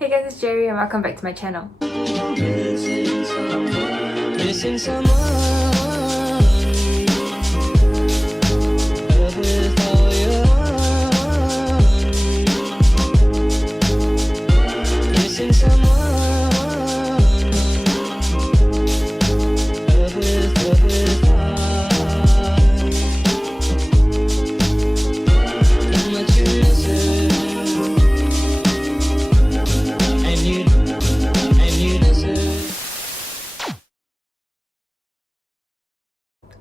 Hey guys, it's Jerry and welcome back to my channel.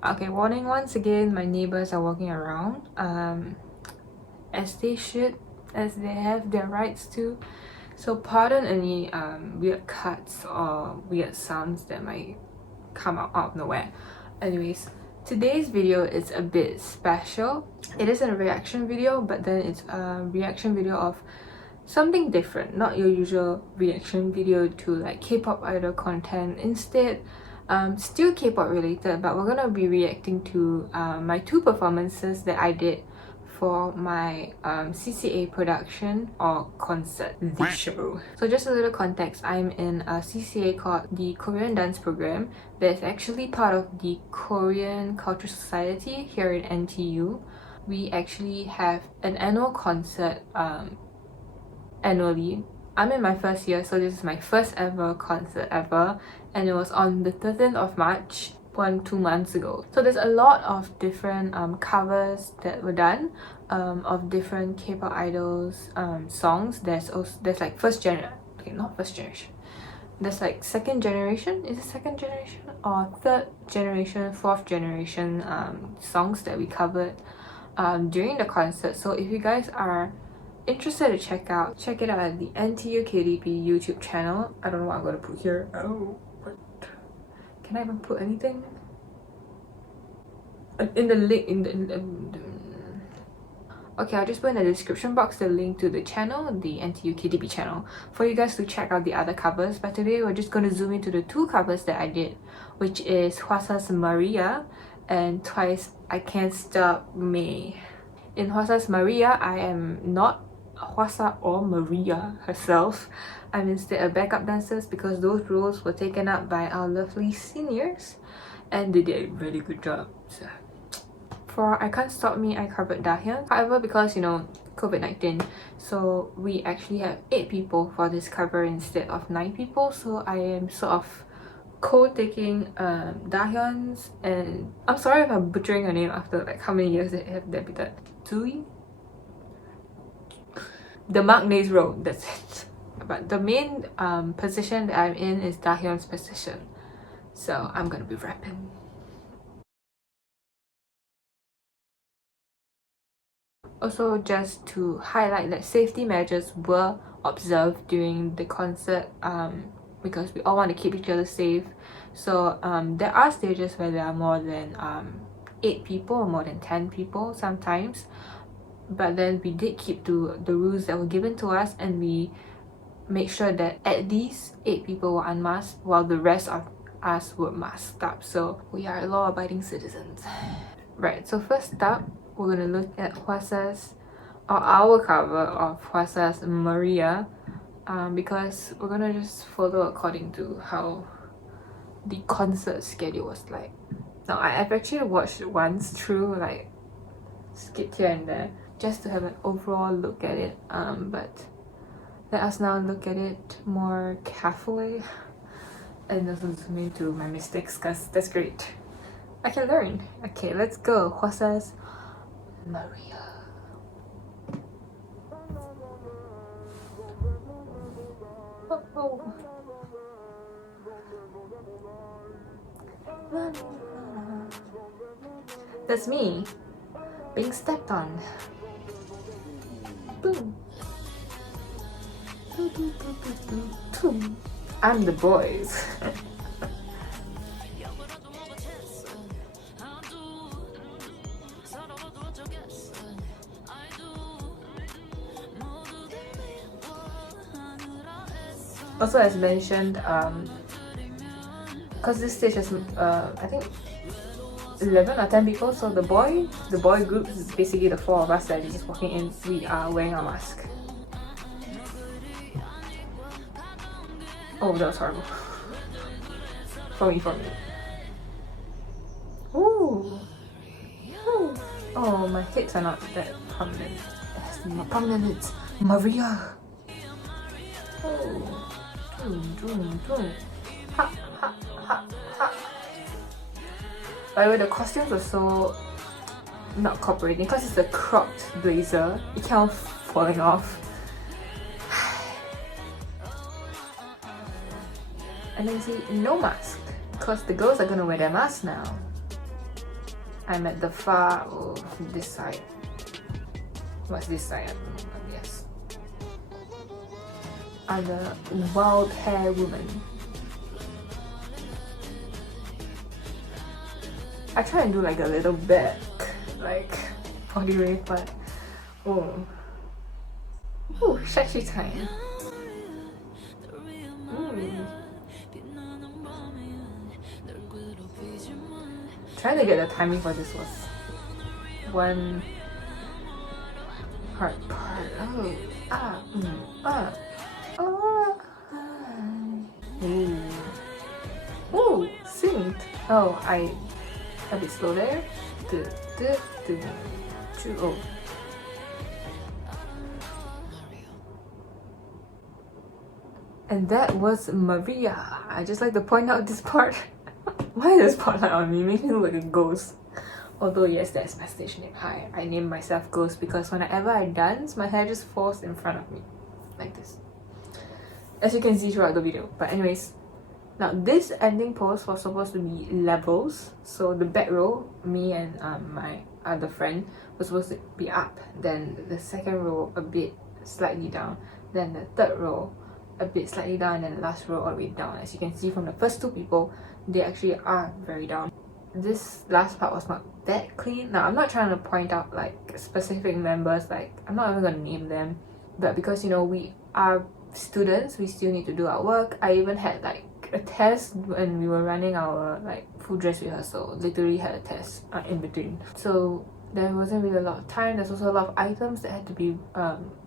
Okay, warning once again, my neighbors are walking around as they should, as they have their rights to. So pardon any weird cuts or weird sounds that might come out of nowhere. Anyways, today's video is a bit special. It isn't a reaction video, but then it's a reaction video of something different, not your usual reaction video to like K-pop idol content. Instead, still K-pop related, but we're gonna be reacting to my two performances that I did for my CCA production or concert, the show. So just a little context, I'm in a CCA called the Korean Dance Program that's actually part of the Korean Cultural Society here in NTU. We actually have an annual concert annually. I'm in my first year, so this is my first ever concert ever, and it was on the 13th of March, 2 months ago. So there's a lot of different covers that were done of different K-pop idols songs. There's like not first generation. There's like second generation. Is it second generation or third generation, fourth generation songs that we covered during the concert. So if you guys are interested to check it out at the NTU KDP YouTube channel. I don't know what I'm gonna put here. Oh, what? Can I even put anything? In the link, okay, I'll just put in the description box the link to the channel, the NTU KDP channel, for you guys to check out the other covers. But today we're just gonna zoom into the two covers that I did, which is Hwasa's Maria and Twice I Can't Stop Me. In Hwasa's Maria, I am not Hwasa or Maria herself. I'm instead a backup dancer because those roles were taken up by our lovely seniors and they did a really good job. So, for I Can't Stop Me, I covered Dahyun. However, because you know COVID-19, so we actually have 8 people for this cover instead of 9 people. So I am sort of co-taking Dahyun's, and I'm sorry if I'm butchering her name after like how many years they have debuted. Zui? The Magnes role, that's it. But the main position that I'm in is Dahyun's position. So I'm gonna be rapping. Also, just to highlight that safety measures were observed during the concert because we all want to keep each other safe. So there are stages where there are more than 8 people or more than 10 people sometimes, but then we did keep to the rules that were given to us, and we make sure that at least 8 people were unmasked while the rest of us were masked up. So we are law-abiding citizens. Right, so first up, we're gonna look at Hwasa's, or our cover of Hwasa's Maria, because we're gonna just follow according to how the concert schedule was like. Now I've actually watched it once through, like skip here and there, just to have an overall look at it, but let us now look at it more carefully and also zoom into my mistakes, because that's great. I can learn. Okay, let's go. Hwasa's Maria. Oh. That's me being stepped on. Boom. I'm the boys. Also, as mentioned, because this stage has I think 11 or 10 people, so the boy group is basically the 4 of us that are just walking in. We are wearing our mask. Oh, that was horrible. For me. Ooh. Ooh. Oh, my tits are not that prominent. It's not prominent, it's Maria. Oh. Ha, ha, ha, ha. By the way, the costumes were so not cooperating because it's a cropped blazer. It kept on falling off. And then see, no mask, because the girls are gonna wear their masks now. I'm at the far, this side. What's this side? Yes. I'm the wild hair woman. I try and do like a little back, like body wave, but stretchy time. Trying to get the timing for this was one hard part. Synced. Oh, I a bit slow there. And that was Maria. I just like to point out this part. Why is this spotlight on me? Makes me look like a ghost. Although yes, that's my stage name. Hi, I named myself Ghost because whenever I dance, my hair just falls in front of me. Like this. As you can see throughout the video. But anyways, now this ending pose was supposed to be levels. So the back row, me and my other friend, was supposed to be up. Then the second row a bit slightly down. Then the third row a bit slightly down, and then the last row all the way down. As you can see from the first two people, they actually are very down. This last part was not that clean. Now I'm not trying to point out like specific members, like I'm not even gonna name them, but because you know we are students, we still need to do our work. I even had like a test when we were running our like full dress rehearsal. Literally had a test in between, so there wasn't really a lot of time. There's also a lot of items that had to be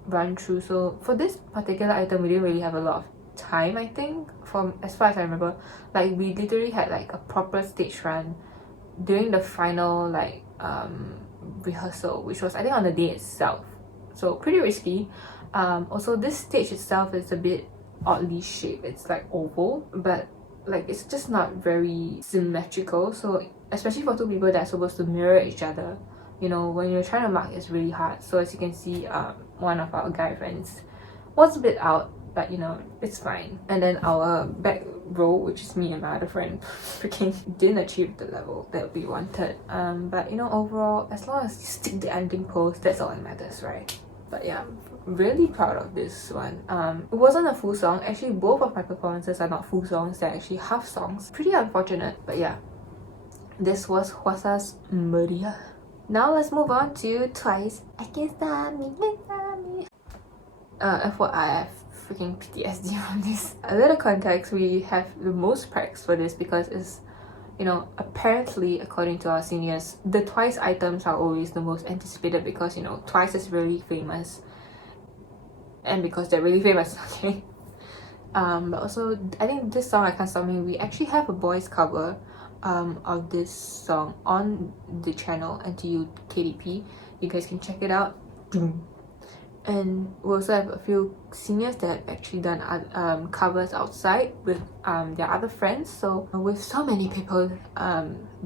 run through. So for this particular item, we didn't really have a lot of time, I think, from as far as I remember. Like we literally had like a proper stage run during the final like rehearsal, which was I think on the day itself, so pretty risky. Also this stage itself is a bit oddly shaped. It's like oval, but like it's just not very symmetrical, so especially for two people that are supposed to mirror each other, you know, when you're trying to mark, it's really hard. So as you can see, one of our guy friends was a bit out, but you know, it's fine. And then our back row, which is me and my other friend, freaking didn't achieve the level that we wanted. But you know, overall, as long as you stick the ending pose, that's all that matters, right? But yeah, I'm really proud of this one. It wasn't a full song. Actually, both of my performances are not full songs, they're actually half songs. Pretty unfortunate, but yeah. This was Hwasa's Maria. Now let's move on to Twice. I Can't Stop Me, Can't Stop Me. FYI, I have freaking PTSD from this. A little context, we have the most practice for this because it's, you know, apparently according to our seniors, the Twice items are always the most anticipated because, you know, Twice is really famous. And because they're really famous, okay? But also, I think this song, I Can't Stop Me, we actually have a boys cover of this song on the channel NTU KDP. You guys can check it out. And we also have a few seniors that have actually done covers outside with their other friends. So with so many people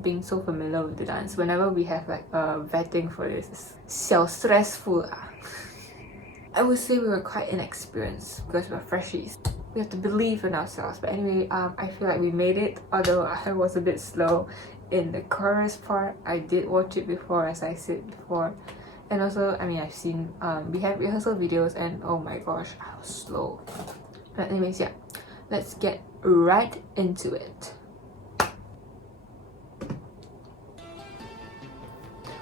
being so familiar with the dance, whenever we have like a vetting for this, it's so stressful. I would say we were quite inexperienced because we're freshies. We have to believe in ourselves. But anyway, I feel like we made it, although I was a bit slow in the chorus part. I did watch it before, as I said before. And also, I mean, I've seen, we have rehearsal videos and oh my gosh, I was slow. But anyways, yeah, let's get right into it.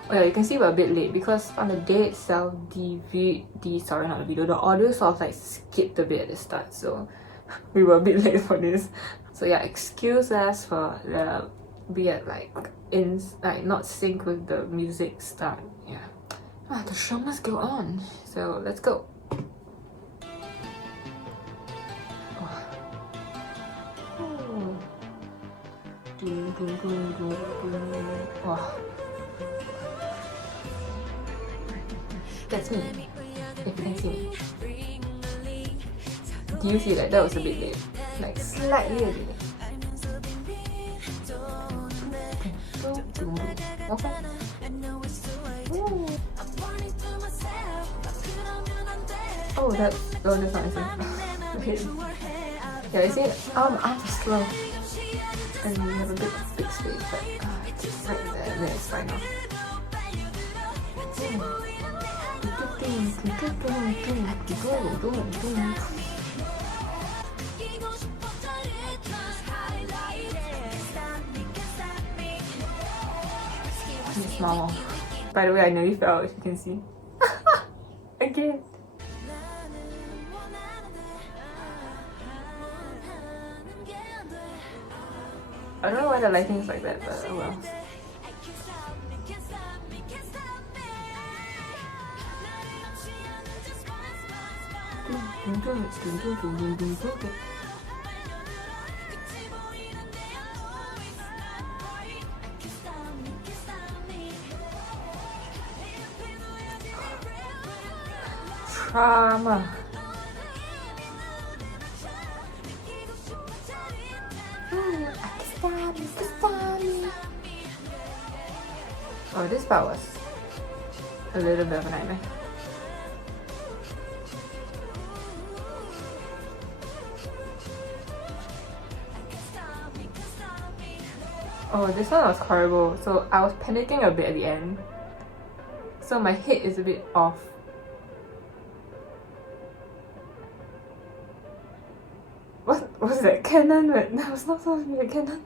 Oh yeah, you can see we're a bit late because on the day itself, the audio sort of like skipped a bit at the start, so we were a bit late for this. So yeah, excuse us for the weird like not sync with the music start. Yeah. The show must go on, so let's go. Wow. That's me, if you can see me. Do you see that? That was a bit late. Like slightly a bit late. Okay. Ooh. Oh, that's not easy. Okay. Yeah, you see, arms are slow. And you have a big space, but it's right there, and then it's fine now. Small. By the way, I nearly fell, if you can see. Again. I don't know why the lighting is like that, but oh well. Trauma. Oh, this part was a little bit of a nightmare. Oh, this one was horrible. So I was panicking a bit at the end. So my head is a bit off. What was that cannon? That was not supposed to be a cannon.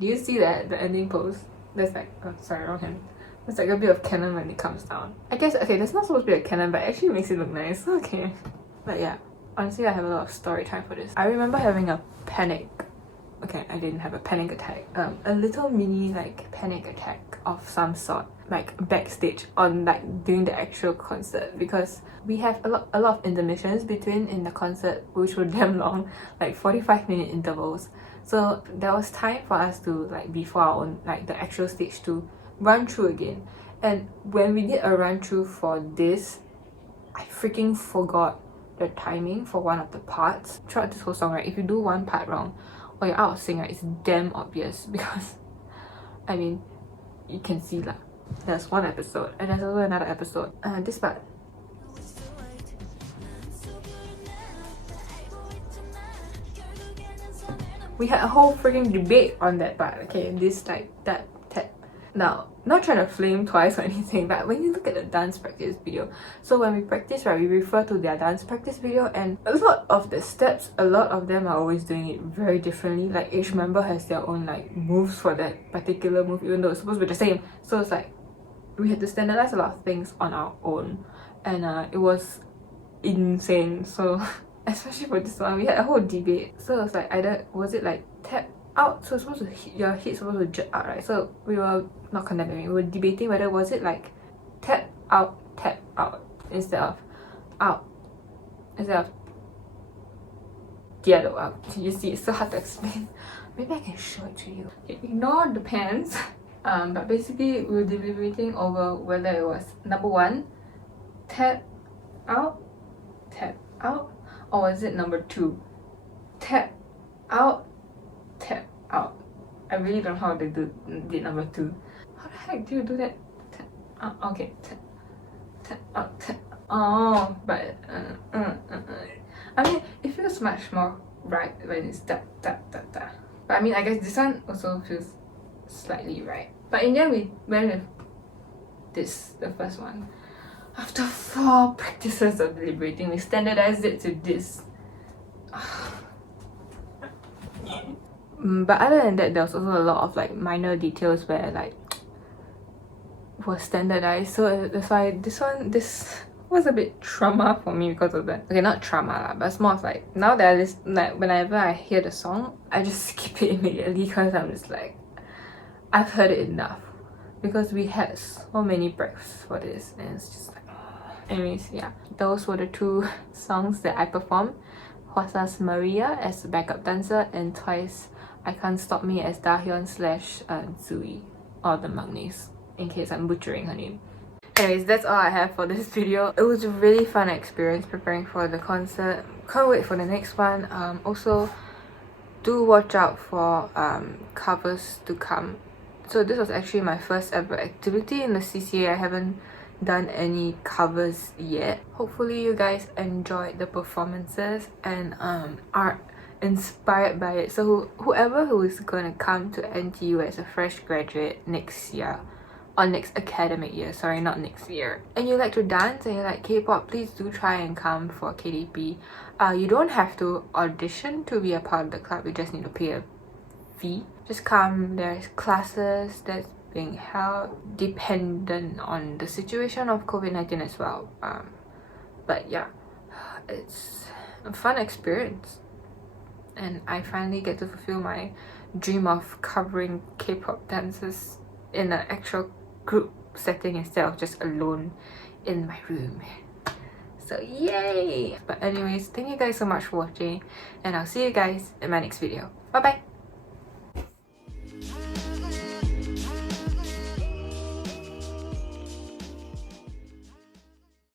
Do you see that? The ending pose? There's like, oh sorry, wrong hand. There's like a bit of cannon when it comes down. I guess, okay, that's not supposed to be a cannon, but it actually makes it look nice. Okay. But yeah, honestly, I have a lot of story time for this. I remember having a panic. Okay, I didn't have a panic attack. A little mini like panic attack of some sort, like backstage on like during the actual concert, because we have a lot of intermissions between in the concert, which were damn long, like 45-minute intervals. So there was time for us to like before our own like the actual stage to run through again. And when we did a run through for this, I freaking forgot the timing for one of the parts throughout this whole song. Right, if you do one part wrong or you're out of sync, right, it's damn obvious, because I mean you can see like there's one episode and there's also another episode. This part, we had a whole freaking debate on that part. Okay, this like that. Now, not trying to flame twice or anything, but when you look at the dance practice video, so when we practice, right, we refer to their dance practice video, and a lot of the steps, a lot of them are always doing it very differently. Like each member has their own like moves for that particular move, even though it's supposed to be the same. So it's like we had to standardize a lot of things on our own, and it was insane. So especially for this one, we had a whole debate. So it's like either was it like tap out, so it's supposed to hit, your head's supposed to jerk out, right? So we were not condemning, we were debating whether was it like tap out instead of out, instead of the other way. You see, it's so hard to explain. Maybe I can show it to you. Okay, ignore the pants. But basically we were debating over whether it was number one, tap out, or was it number two, tap out, tap out. I really don't know how they did number two. How the heck do you do that? Tap out. Okay, tap out, tap. Oh, but I mean, it feels much more right when it's tap tap tap tap. But I mean, I guess this one also feels slightly right. But in the end, we went with this, the first one. After 4 practices of deliberating, we standardized it to this. But other than that, there was also a lot of like minor details where like was standardized. So that's why this was a bit trauma for me because of that. Okay, not trauma lah, but it's more of like now that I listen, like whenever I hear the song, I just skip it immediately because I'm just like, I've heard it enough. Because we had so many breaks for this, and it's just like, anyways, yeah, those were the 2 songs that I performed Hwasa's Maria as a backup dancer, and twice I Can't Stop Me as Dahyun slash Zui, or the Magnes, in case I'm butchering her name. Anyways, that's all I have for this video. It was a really fun experience preparing for the concert. Can't wait for the next one. Also, do watch out for covers to come. So this was actually my first ever activity in the CCA. I haven't done any covers yet. Hopefully you guys enjoyed the performances and are inspired by it. So whoever who is gonna come to NTU as a fresh graduate next year, or next academic year, sorry, not next year, and you like to dance and you like K-pop, please do try and come for KDP. You don't have to audition to be a part of the club, you just need to pay a fee. Just come. There's classes that's being held dependent on the situation of COVID-19 as well. But yeah, it's a fun experience, and I finally get to fulfill my dream of covering K-pop dances in an actual group setting instead of just alone in my room. So yay! But anyways, thank you guys so much for watching, and I'll see you guys in my next video. Bye bye!